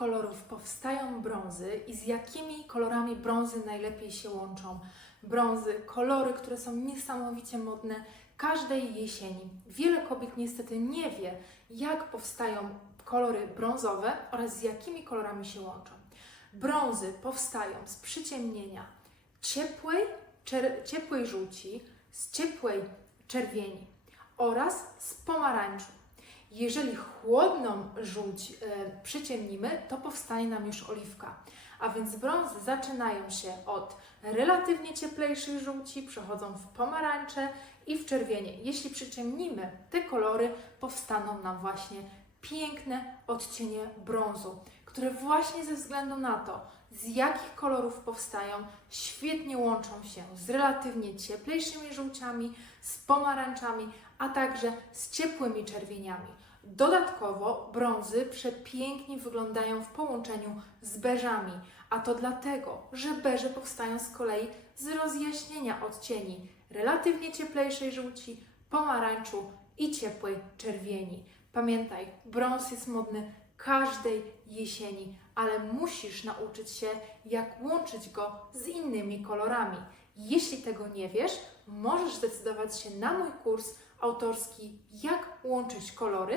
kolorów powstają brązy i z jakimi kolorami brązy najlepiej się łączą. Brązy, kolory, które są niesamowicie modne każdej jesieni. Wiele kobiet niestety nie wie, jak powstają kolory brązowe oraz z jakimi kolorami się łączą. Brązy powstają z przyciemnienia ciepłej, ciepłej żółci, z ciepłej czerwieni oraz z pomarańczu. Jeżeli chłodną żółć e, przyciemnimy, to powstanie nam już oliwka. A więc brązy zaczynają się od relatywnie cieplejszych żółci, przechodzą w pomarańcze i w czerwienie. Jeśli przyciemnimy te kolory, powstaną nam właśnie piękne odcienie brązu, które właśnie ze względu na to, z jakich kolorów powstają, świetnie łączą się z relatywnie cieplejszymi żółciami, z pomarańczami, a także z ciepłymi czerwieniami. Dodatkowo brązy przepięknie wyglądają w połączeniu z beżami, a to dlatego, że beże powstają z kolei z rozjaśnienia odcieni relatywnie cieplejszej żółci, pomarańczu i ciepłej czerwieni. Pamiętaj, brąz jest modny każdej jesieni, ale musisz nauczyć się, jak łączyć go z innymi kolorami. Jeśli tego nie wiesz, możesz zdecydować się na mój kurs autorski Jak łączyć kolory,